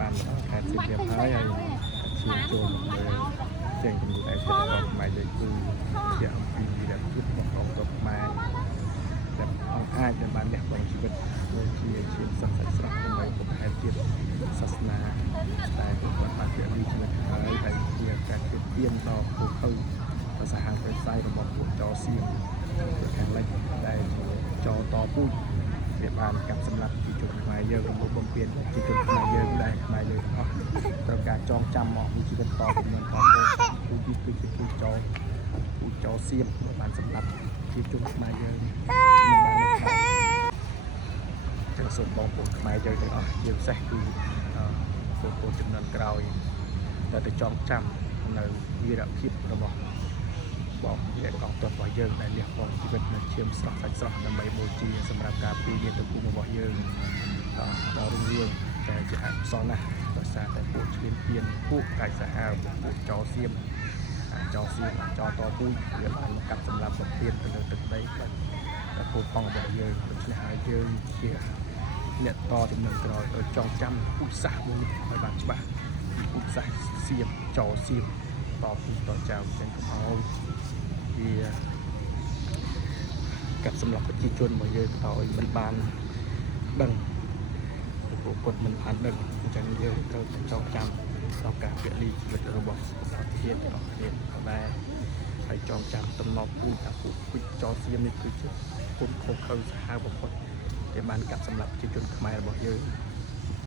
បានខែសិបរៀបហើយហើយឈានចូលចេញពីឯទៀតរបស់ខ្មែរយើងគឺជាអំពីវិរៈភាពរបស់កងទ័ពខ្មែរដែលអង្គអាចដែលបានលះបង់ជីវិតដូចជាឈាមសឹកសាច់ស្រស់ដើម្បីពុកហេតុជាតិសាសនាតែគាត់បានជាជីវិតហើយដែលជាការគិតទៀនដល់ពួកเขาប្រសាហារប្រស័យរបស់ពួកចោសៀងខាងលិចដែលចោតពូជវាបានកាប់សម្លាប់ប្រជាជនខ្មែរយើងរបស់បំពេញប្រជាជនខ្មែរយើងដែលខ្មែរយើងអស់ត្រូវការចងចាំមកពីជីវិតតទៅមុនតទៅពូជគឺជាពូជចោសៀងបានសម្លាប់ប្រជាជនខ្មែរយើងមិនបានចឹងសូមបងប្អូនខ្មែរយើងទាំងអស់យើងសេះគឺពលពលចំនួនក្រោយតែចងចាំនៅវីរភាពរបស់បងវាកងទ័ពរបស់យើងដែលលះបង់ជីវិតនៅឈាមស្រស់សាច់ស្រស់ដើម្បីបូជាសម្រាប់ការពារមាតុភូមិរបស់យើងដល់រុងរឿងតែជាអកុសលណាស់ដោយសារតែពួកឈ្លានពានពួកកាយសាហាវពួកចោសៀមចោតពូជវាបានកាប់សម្លាប់បំពេញទៅលើទឹកដីតែពូកងរបស់យើងដូច្នេះហើយយើងជាអ្នកតជំនាន់ក្រោយឲ្យចងចាំពូជសាសន៍មួយនេះឲ្យបានច្បាស់ពូជសាសន៍សៀមចោសៀមតពូជតចៅចឹងកុំឲ្យវាកាប់សម្លាប់ប្រជាជនរបស់យើងឲ្យមិនបានដឹងពួកគាត់មិនបានដឹងអញ្ចឹងយើងត្រូវតែចងចាំដល់ការពលីជីវិតរបស់ប្រទេសរបស់គ្នាដែរហើយចងចាំតំណពូជថាពូជចោសៀមនេះគឺជាគុណខុសខើសាហាវបំផុតដែលបានកាប់សម្លាប់ប្រជាជនខ្មែររបស់យើង